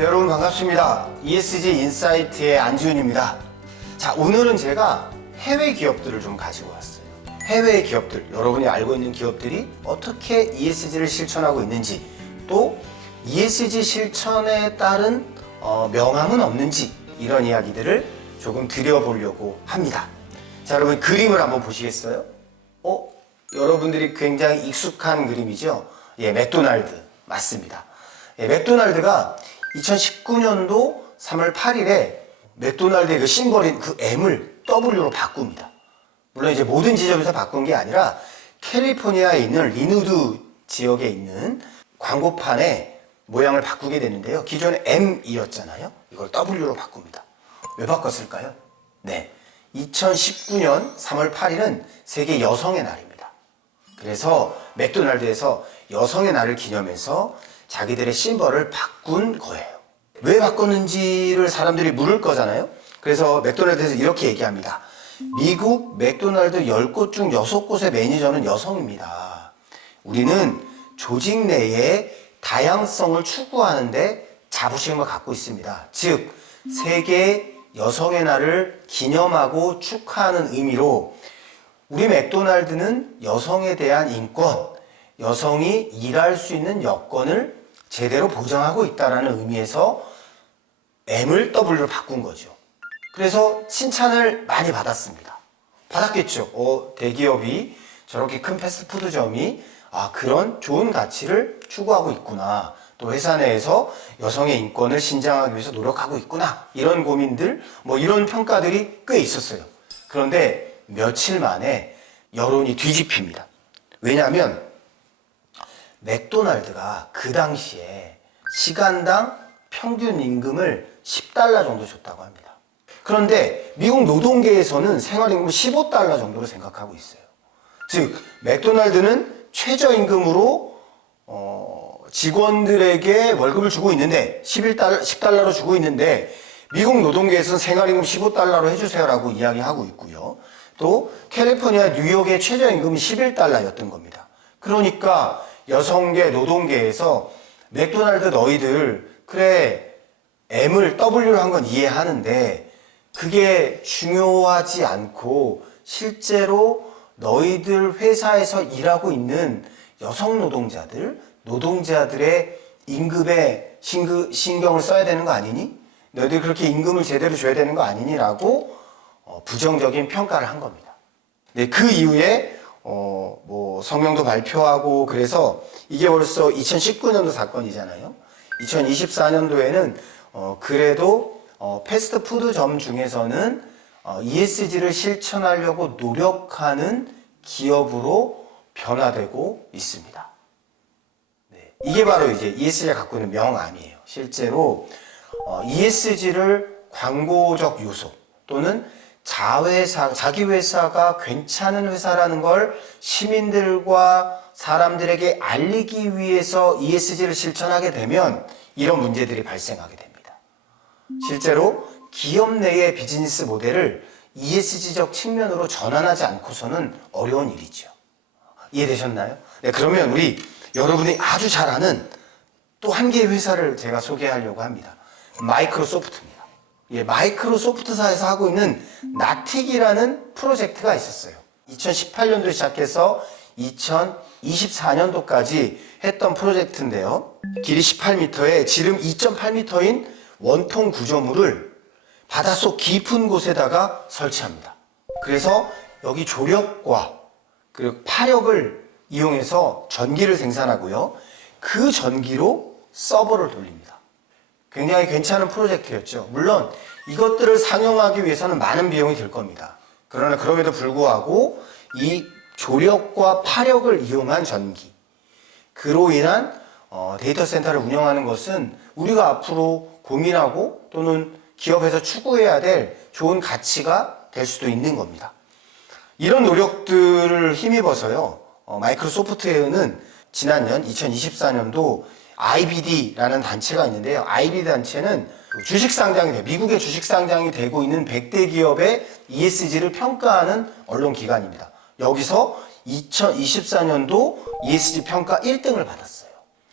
네, 여러분 반갑습니다. ESG 인사이트의 안지훈입니다. 자, 오늘은 제가 해외 기업들을 좀 가지고 왔어요. 해외 기업들, 여러분이 알고 있는 기업들이 어떻게 ESG를 실천하고 있는지, 또 ESG 실천에 따른 명함은 없는지, 이런 이야기들을 조금 드려보려고 합니다. 자, 여러분 그림을 한번 보시겠어요? 여러분들이 굉장히 익숙한 그림이죠? 예, 맥도날드 맞습니다. 예, 맥도날드가 2019년도 3월 8일에 맥도날드의 그 심벌인 그 M을 W로 바꿉니다. 물론 이제 모든 지점에서 바꾼 게 아니라 캘리포니아에 있는 리누드 지역에 있는 광고판의 모양을 바꾸게 되는데요. 기존에 M이었잖아요. 이걸 W로 바꿉니다. 왜 바꿨을까요? 네, 2019년 3월 8일은 세계 여성의 날입니다. 그래서 맥도날드에서 여성의 날을 기념해서 자기들의 심벌을 바꾼 거예요. 왜 바꿨는지를 사람들이 물을 거잖아요. 그래서 맥도날드에서 이렇게 얘기합니다. 미국 맥도날드 10곳 중 6곳의 매니저는 여성입니다. 우리는 조직 내에 다양성을 추구하는데 자부심을 갖고 있습니다. 즉, 세계 여성의 날을 기념하고 축하하는 의미로 우리 맥도날드는 여성에 대한 인권, 여성이 일할 수 있는 여건을 제대로 보장하고 있다는 의미에서 M을 W로 바꾼 거죠. 그래서 칭찬을 많이 받았습니다. 받았겠죠. 대기업이 저렇게 큰 패스트푸드점이 그런 좋은 가치를 추구하고 있구나. 또 회사 내에서 여성의 인권을 신장하기 위해서 노력하고 있구나. 이런 고민들, 이런 평가들이 꽤 있었어요. 그런데 며칠 만에 여론이 뒤집힙니다. 왜냐하면 맥도날드가 그 당시에 시간당 평균 임금을 $10 정도 줬다고 합니다. 그런데 미국 노동계에서는 생활임금 15달러 정도로 생각하고 있어요. 즉, 맥도날드는 최저임금으로 직원들에게 월급을 주고 있는데 10달러로 주고 있는데 미국 노동계에서는 생활임금 15달러로 해주세요라고 이야기하고 있고요. 또 캘리포니아 뉴욕의 최저임금이 11달러였던 겁니다. 그러니까 여성계 노동계에서 맥도날드 너희들 그래 M을 W로 한 건 이해하는데 그게 중요하지 않고 실제로 너희들 회사에서 일하고 있는 여성 노동자들의 임금에 신경을 써야 되는 거 아니니? 너희들 그렇게 임금을 제대로 줘야 되는 거 아니니? 라고 부정적인 평가를 한 겁니다. 네, 그 이후에 성명도 발표하고 그래서 이게 벌써 2019년도 사건이잖아요. 2024년도에는 그래도 패스트푸드점 중에서는 ESG를 실천하려고 노력하는 기업으로 변화되고 있습니다. 네, 이게 바로 이제 ESG가 갖고 있는 명암이에요. 실제로 ESG를 광고적 요소 또는 자기 회사가 괜찮은 회사라는 걸 시민들과 사람들에게 알리기 위해서 ESG를 실천하게 되면 이런 문제들이 발생하게 됩니다. 실제로 기업 내의 비즈니스 모델을 ESG적 측면으로 전환하지 않고서는 어려운 일이죠. 이해되셨나요? 네, 그러면 여러분이 아주 잘 아는 또 한 개의 회사를 제가 소개하려고 합니다. 마이크로소프트입니다. 예, 마이크로소프트사에서 하고 있는 나틱이라는 프로젝트가 있었어요. 2018년도에 시작해서 2024년도까지 했던 프로젝트인데요. 길이 18m에 지름 2.8m인 원통 구조물을 바닷속 깊은 곳에다가 설치합니다. 그래서 여기 조력과 그리고 파력을 이용해서 전기를 생산하고요. 그 전기로 서버를 돌립니다. 굉장히 괜찮은 프로젝트였죠. 물론 이것들을 상용하기 위해서는 많은 비용이 들 겁니다. 그러나 그럼에도 불구하고 이 조력과 파력을 이용한 전기, 그로 인한 데이터 센터를 운영하는 것은 우리가 앞으로 고민하고 또는 기업에서 추구해야 될 좋은 가치가 될 수도 있는 겁니다. 이런 노력들을 힘입어서요, 마이크로소프트는 지난년 2024년도 IBD라는 단체가 있는데요. IBD 단체는 미국의 주식 상장이 되고 있는 100대 기업의 ESG를 평가하는 언론 기관입니다. 여기서 2024년도 ESG 평가 1등을 받았어요.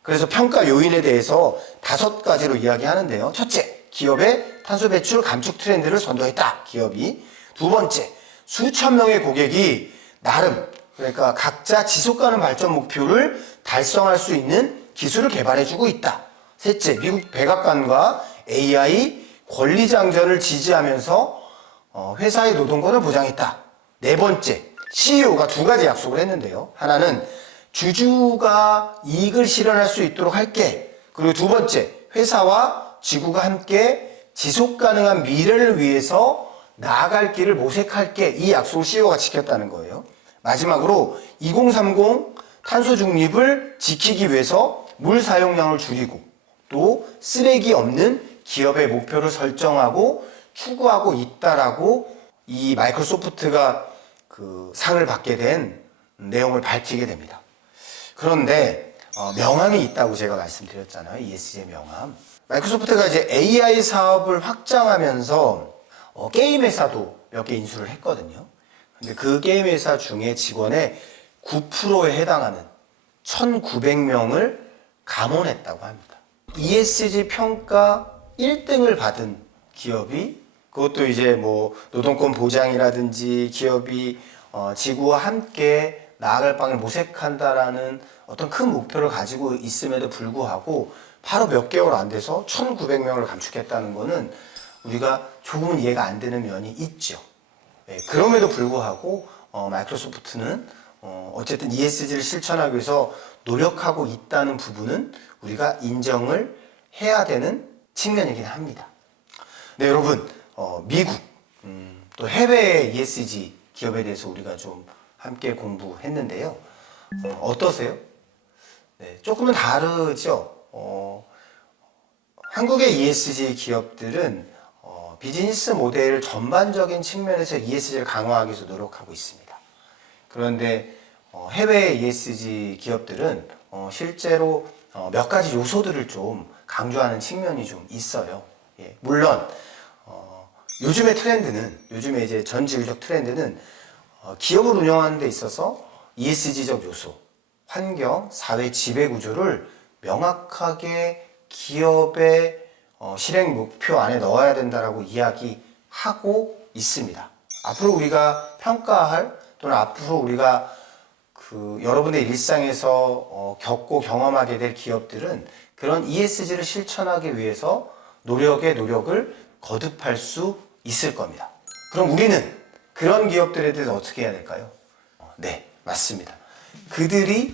그래서 평가 요인에 대해서 5가지로 이야기하는데요. 첫째, 기업의 탄소 배출 감축 트렌드를 선도했다. 기업이. 두 번째, 수천 명의 고객이 나름 그러니까 각자 지속 가능 발전 목표를 달성할 수 있는 기술을 개발해주고 있다. 셋째, 미국 백악관과 AI 권리 장전을 지지하면서 회사의 노동권을 보장했다. 네 번째, CEO가 2가지 약속을 했는데요. 하나는 주주가 이익을 실현할 수 있도록 할게. 그리고 두 번째, 회사와 지구가 함께 지속 가능한 미래를 위해서 나아갈 길을 모색할게. 이 약속을 CEO가 지켰다는 거예요. 마지막으로 2030 탄소 중립을 지키기 위해서 물 사용량을 줄이고 또 쓰레기 없는 기업의 목표를 설정하고 추구하고 있다라고 이 마이크로소프트가 그 상을 받게 된 내용을 밝히게 됩니다. 그런데 명함이 있다고 제가 말씀드렸잖아요. ESG의 명함. 마이크로소프트가 이제 AI 사업을 확장하면서 게임 회사도 몇 개 인수를 했거든요. 근데 그 게임 회사 중에 직원의 9%에 해당하는 1,900명을 감원했다고 합니다. ESG 평가 1등을 받은 기업이 그것도 이제 뭐 노동권 보장이라든지 기업이 지구와 함께 나아갈 방을 모색한다라는 어떤 큰 목표를 가지고 있음에도 불구하고 바로 몇 개월 안 돼서 1,900명을 감축했다는 거는 우리가 조금은 이해가 안 되는 면이 있죠. 네, 그럼에도 불구하고 마이크로소프트는 어쨌든 ESG를 실천하기 위해서 노력하고 있다는 부분은 우리가 인정을 해야 되는 측면이긴 합니다. 네, 여러분 미국 또 해외의 ESG 기업에 대해서 우리가 좀 함께 공부했는데요. 어떠세요? 네, 조금은 다르죠. 한국의 ESG 기업들은 비즈니스 모델 전반적인 측면에서 ESG를 강화하기 위해서 노력하고 있습니다. 그런데 해외 ESG 기업들은 실제로 몇 가지 요소들을 좀 강조하는 측면이 좀 있어요. 예, 물론 요즘에 이제 전 지구적 트렌드는 기업을 운영하는 데 있어서 ESG적 요소, 환경, 사회 지배 구조를 명확하게 기업의 실행 목표 안에 넣어야 된다라고 이야기하고 있습니다. 앞으로 우리가 평가할 또는 앞으로 우리가 여러분의 일상에서 겪고 경험하게 될 기업들은 그런 ESG를 실천하기 위해서 노력의 노력을 거듭할 수 있을 겁니다. 그럼 우리는 그런 기업들에 대해서 어떻게 해야 될까요? 네, 맞습니다. 그들이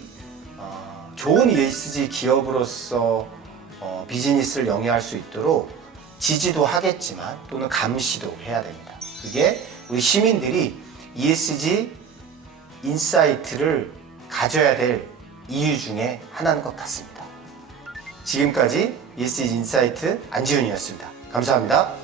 좋은 ESG 기업으로서 비즈니스를 영위할 수 있도록 지지도 하겠지만 또는 감시도 해야 됩니다. 그게 우리 시민들이 ESG 인사이트를 가져야 될 이유 중에 하나인 것 같습니다. 지금까지 ESG 인사이트 안지훈이었습니다. 감사합니다.